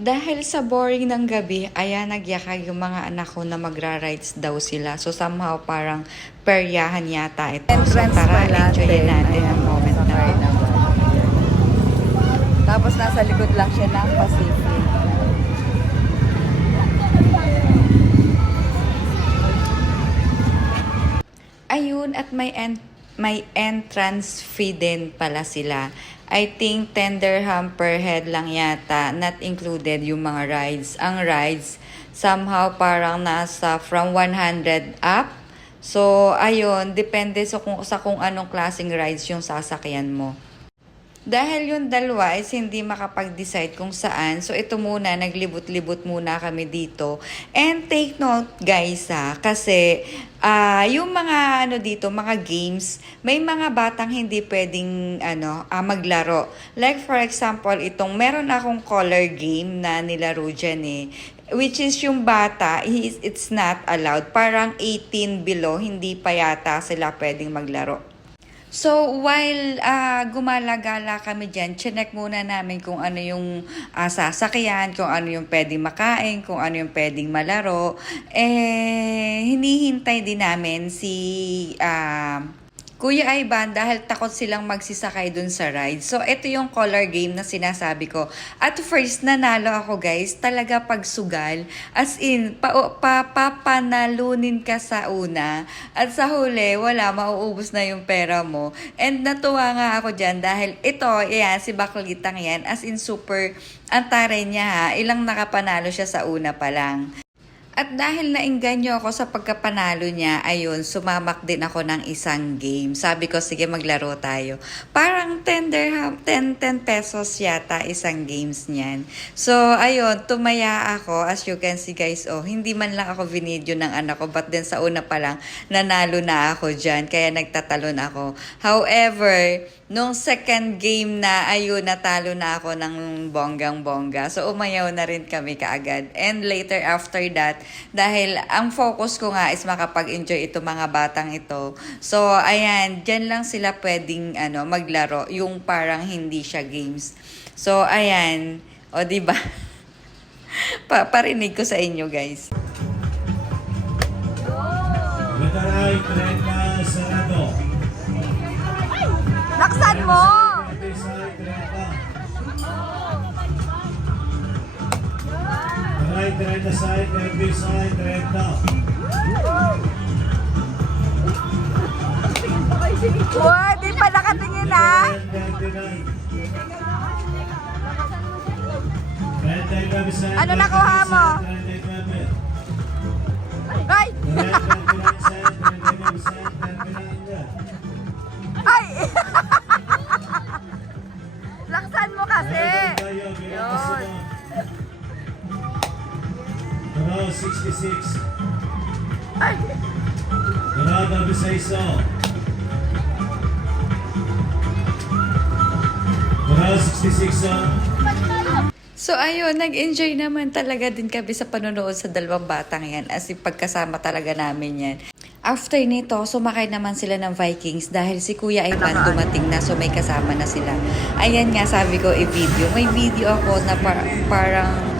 Dahil sa boring ng gabi, ayan nagyakag yung mga anak ko na magra-rides daw sila. So somehow parang peryahan yata ito. So Entrance tara, pala, enjoyin natin ang moment na sakay to. naman. Tapos nasa likod lang siya ng Pacific. Ayun, at may entrance fee din pala sila. I think 10 dirham per head lang yata, not included yung mga rides. Ang rides, somehow parang nasa from 100 up. So, ayun, depende sa kung anong klaseng rides yung sasakyan mo. Dahil yung dalawa is hindi makapag-decide kung saan, so ito muna, naglibot-libot muna kami dito. And take note guys kasi yung mga dito, mga games, may mga batang hindi pwedeng maglaro. Like for example, meron akong color game na nilaro dyan which is yung bata, it's not allowed. Parang 18 below, hindi pa yata sila pwedeng maglaro. So, while gumala-gala kami dyan, chinek muna namin kung ano yung sasakyan, kung ano yung pwedeng makain, kung ano yung pwedeng malaro. Hinihintay din namin si Kuya Ivan dahil takot silang magsisakay dun sa ride. So, ito yung color game na sinasabi ko. At first, nanalo ako guys. Talaga pagsugal. As in, papanalunin ka sa una. At sa huli, wala, mauubos na yung pera mo. And natuwa nga ako dyan dahil ito, si Baklitang yan. As in, super, ang taray niya ilang nakapanalo siya sa una pa lang. At dahil nainganyo ako sa pagkapanalo niya, ayun, sumamak din ako ng isang game. Sabi ko, sige maglaro tayo. Parang 10 pesos yata isang games niyan. So, ayun, tumaya ako. As you can see guys, hindi man lang ako vinidyo ng anak ko. But then sa una pa lang, nanalo na ako dyan. Kaya nagtatalon ako. However, nung second game na, ayun, natalo na ako ng bonggang-bongga. So, umayaw na rin kami kaagad. And later after that, dahil ang focus ko nga is makapag-enjoy ito mga batang ito. So, ayan, dyan lang sila pwedeng maglaro. Yung parang hindi siya games. So, ayan. O, diba? Parinig ko sa inyo, guys. Mataray, Trenta, Sarado. Laksan mo! Right, 30 side, 30 side, 30. Uy, di pa nakatingin ha! 39. Ano nakuha mo? Ay! Ay! Laksan mo kasi! Yun. 66. Ay! Dorado, Bisayso. Dorado, 66. So ayun, nag-enjoy naman talaga din kami sa panonood sa dalawang batang yan. As in, pagkasama talaga namin yan. After nito, sumakay naman sila ng Vikings dahil si Kuya Ivan dumating na, so may kasama na sila. Ayan nga, sabi ko i-video. May video ako na parang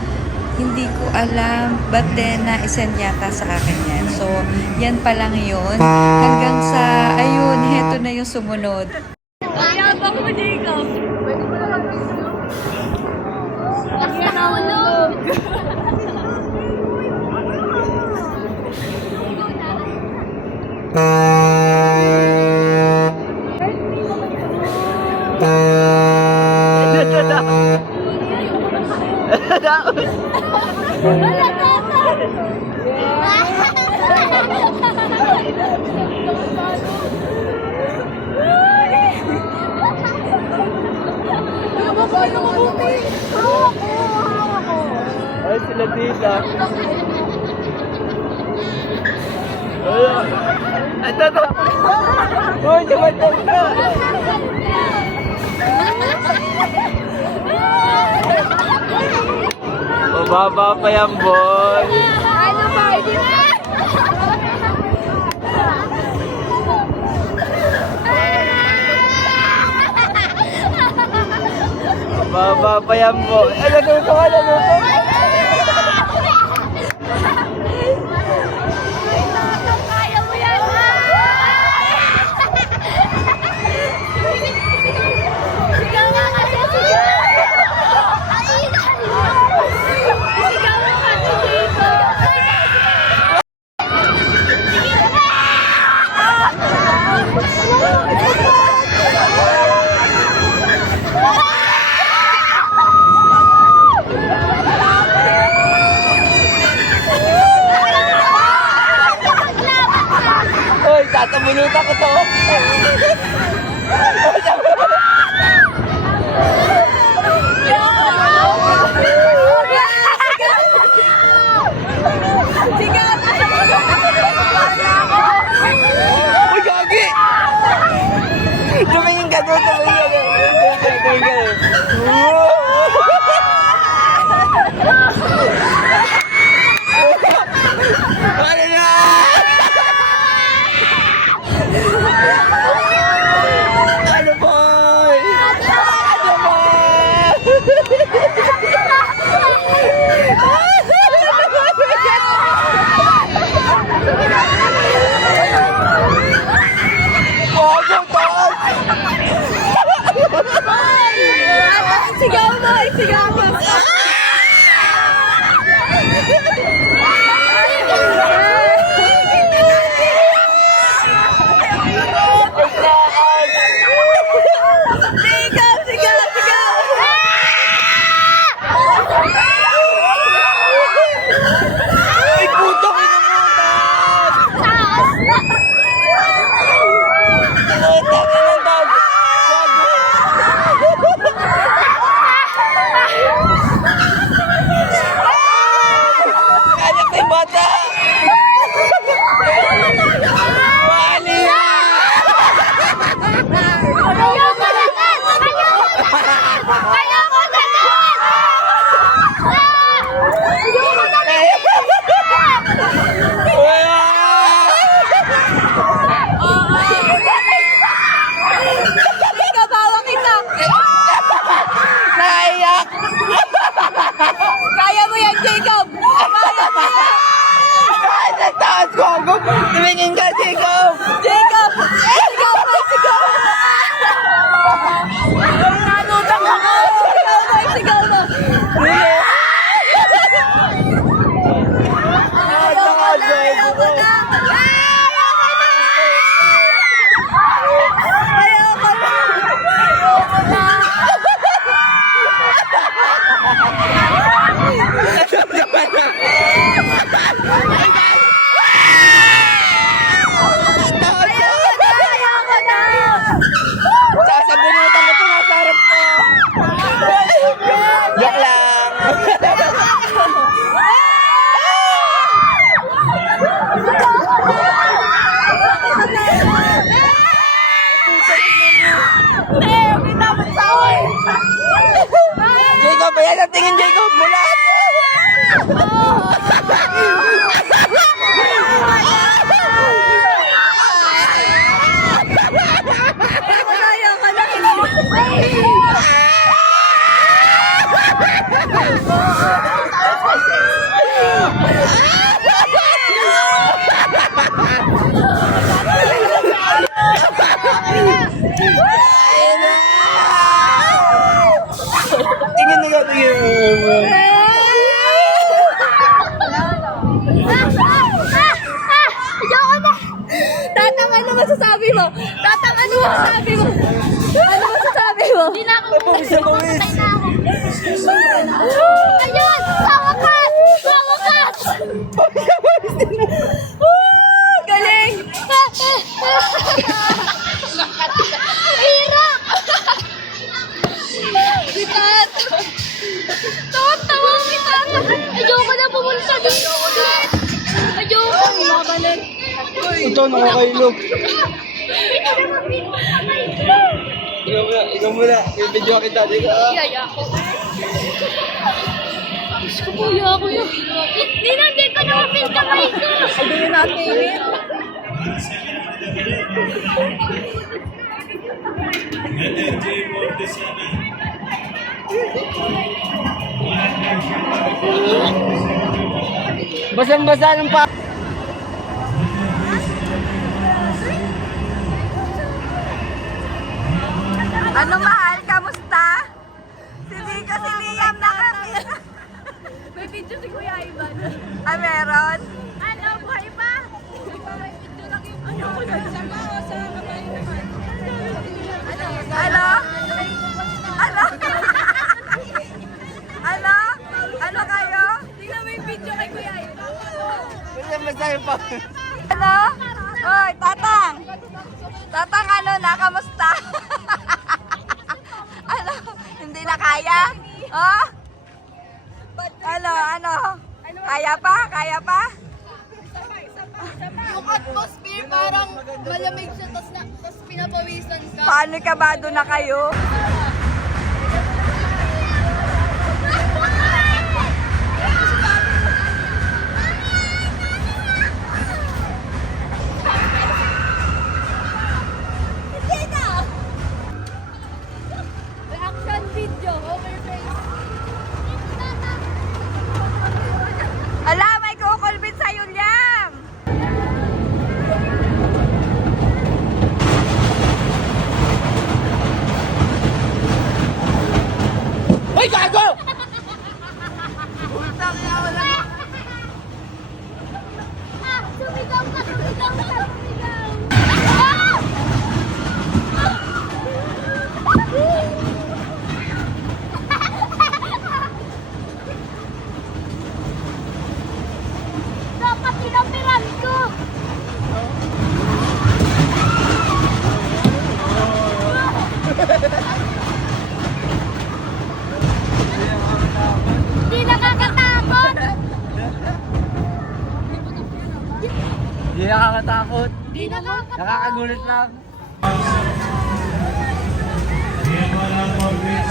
hindi ko alam, but then na-send yata sa akin yan. So, yan pa lang yun. Hanggang sa, ayun, heto na yung sumunod. Yabang mo, Jacob. Pwede mo na lang gusto. Yan ang ulog. Ay, sila dito. Ito to. Uy, dumating na. Mababa pa yan, boy. Ano ba? Hindi na! Baba pa yan po. Ay, natuto ka, natuto. Kaya mo yan! Sigaw nga kasi, sigaw! Sigaw mo kasi dito! Hoy, tatabunutan ko to. Uy, gagi! Tumingin ka doon, tumingin ka doon. Tumingin ka doon. Ano na? Ano boy? Ano boy? Wag mo taas! Sigaw mo! Sigaw mo! Sigaw! Sigaw! Sigaw! Ay, puto ko naman! Puta ka ng dog! Kaya kay bata! Wali! Ayoko na! Ayoko na! Kabawa kita! Naiyak! Kaya mo yan, Jacob! Ay, nagtaas ko ako! Tumingin ka, Jacob! Jacob! Sigaw mo! Sigaw mo! Nanutang ako! Sigaw mo! Sigaw mo! Ayoko na! Ayoko na! Ayoko na! Ayoko na! Ayoko na! Sasabunutan ko ito, nasa harap ko! Joke lang! Jacob, ayan ang tingin, Jacob! Mula! Tingin nila, tingin. Tatang, ano masasabi mo? Tatang, ano masasabi mo? Ano masasabi mo? Hindi na ako. Patay na ako. Ayun! Kawakas! Kawakas! Galing! Hirap! Bitat! Tawa-tawa kita! Ayoko na pumunta dito! Ayoko! Labanan! Ito, nakakailog. Ikaw muna. Bibidyo kita. Yaya ako. Diyos ko po, yaya ako na. Hindi ko na mapil kamay ko. Hindi yun natin. Energy for the sana. Basang-basa ng pa... Ano mahal? Kamusta? Si Nico, si Liam nakakita. May video si Kuya Ivan. Ah, meron? Ano, buhay pa? Video lang yung ano ko lang. Sama o sa kabayuhan. Ano? Ano? Ano? Ano kayo? Tingnan mo yung video kay Kuya Ivan. Basang-basa ng pa... Ano? Oy, Tatang! Tatang, ano na? Kamusta? Ano? Hindi na kaya? Oh? Ano? Ano? Kaya pa? Kaya pa? Yung atmosphere parang malamig siya, tas pinapawisan ka. Paano kabado na kayo? Hindi na! Reaction video, over face. Ala, may kukulbit sa'yo, Liam! Hoy, gago! Ah, sumigaw ka, sumigaw ka, sumigaw! Ah! Dapat tinapiran ko! Di nakakatakot! Hindi nakakatakot. Di nakakatakot! Nakakagulat lang. Liam wala po, please.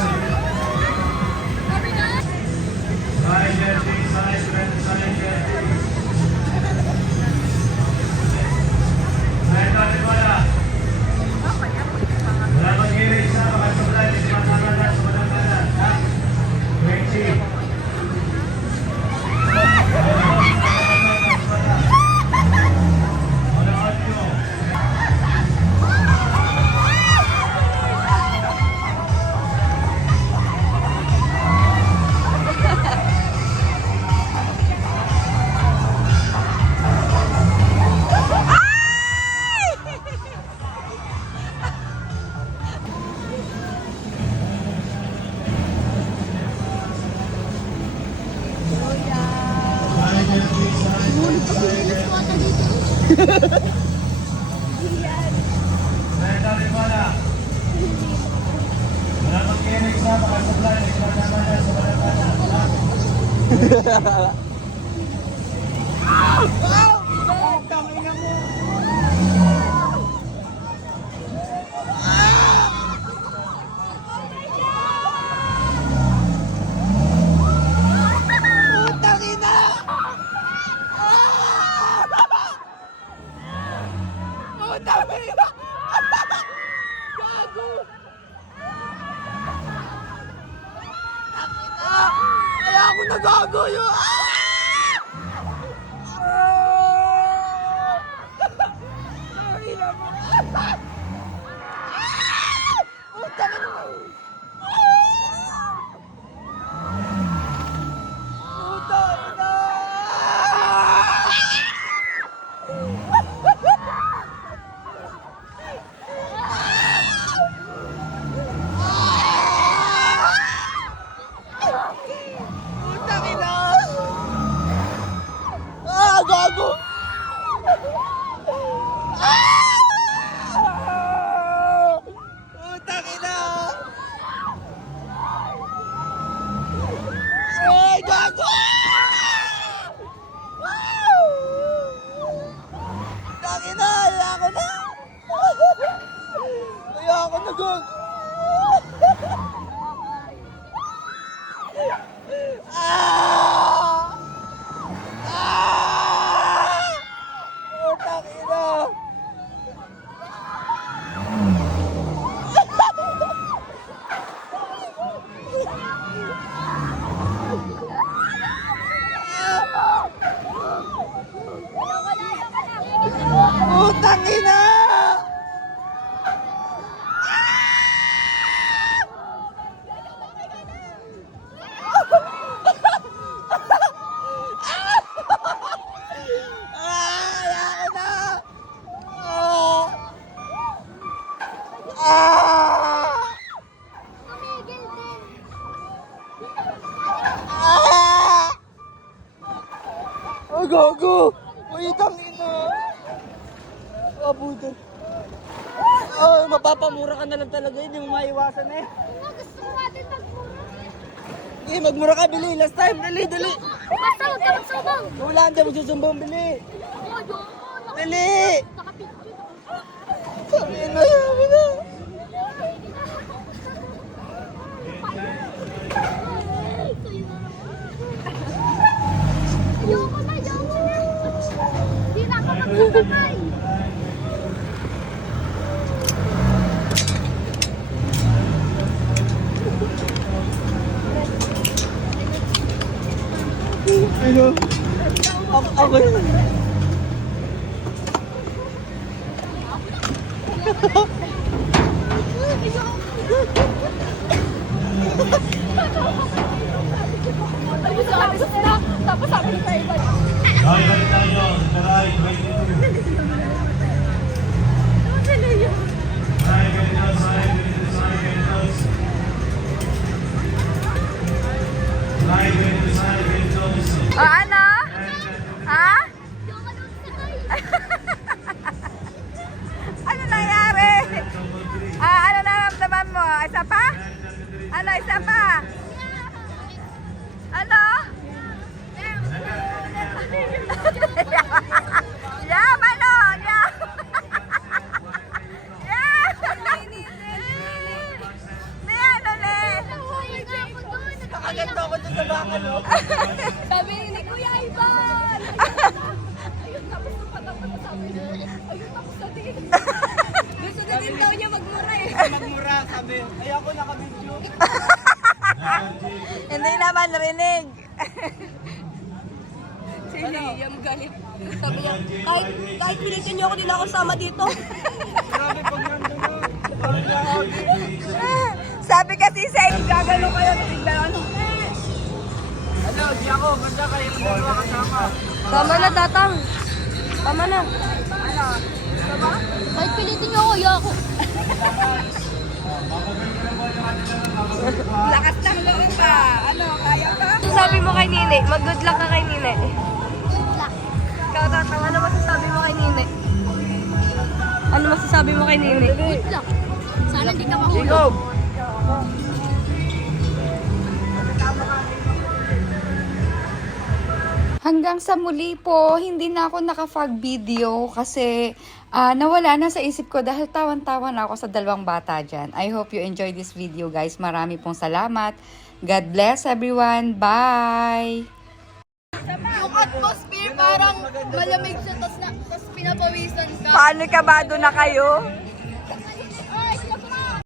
Side jetting, side jetting, side jetting. Side jetting wala. Wala mag-irig sa mga supply, hindi matalaga sa mga kanan. 20. Wala audio. Side jetting, side jetting. Side jetting wala. Wala mag-irig sa mga supply, hindi matalaga sa mga kanan. Kaya ako nagago yun! Sorry naman! Utang ina! Utang ina! Utang ina! Ah, gago! Utang ina! Ay, gago! Utang ina! Ayoko na! Ayoko na, gago! Ah! Ah! Utang ina! Gago! Uy, tangina! Abutan. Oh, mapapamura ka na lang talaga. Hindi mo maiwasan eh. Gusto mo natin magmura. Eh, magmura ka, bili. Last time, dali, dali. Basta huwag ka magsumbong. Wala, hindi magsusumbong, bili. Dali! Sabi na, sabi na. Ayoko na, ayoko na. Hindi na ako magsasakay. Ano? Ako yun. Tapos sabi ni Tayo, Okay, balik tayo. Right, right. Right, very close, right, very close, right, very close. Right, very close, right, very close. O ano? Ha? Ano nangyari? Ano nararamdaman mo? Isa pa? Ano, isa pa? Ano? Yam, ano? Yam! Yam! Ni ano, Len? Nakaganda ako dun sa baka, no? sabi ni Kuya Ivan. Ayun, tapos nung patapos sabi niya, ayun, tapos na din. Gusto na din daw niya magmura eh. Magmura, sabi. Ay, ako nakabidyo. Hindi naman narinig. Sili, yung galit. Sabi niya, kahit pilitin niyo ako, di na ako sama dito. Grabe, pag nandun na. Parang nakakagi. Sabi kasi sa inyo, gagano kayo, tignan. Ano, di ako. Ganda kayo ng dalawa kasama. Tama na, tatang. Tama na. Ano? Kahit pilitin niyo ako, ako. Lakas ng loob pa. Ano, kaya ka? Sabi mo kay Nine, mag-good luck ka kay Nine. Ikaw, tatang, ano masasabi mo kay Nine? Ano masasabi mo kay Nine? Good luck. Sana di ka mahulog. Ikaw. Hanggang sa muli po, hindi na ako nakapag-video kasi nawala na sa isip ko dahil tawan-tawan ako sa dalawang bata dyan. I hope you enjoy this video guys. Marami pong salamat. God bless everyone. Bye! Yung atmosphere parang malamig siya, tapos pinapawisan ka. Paano kabado na kayo?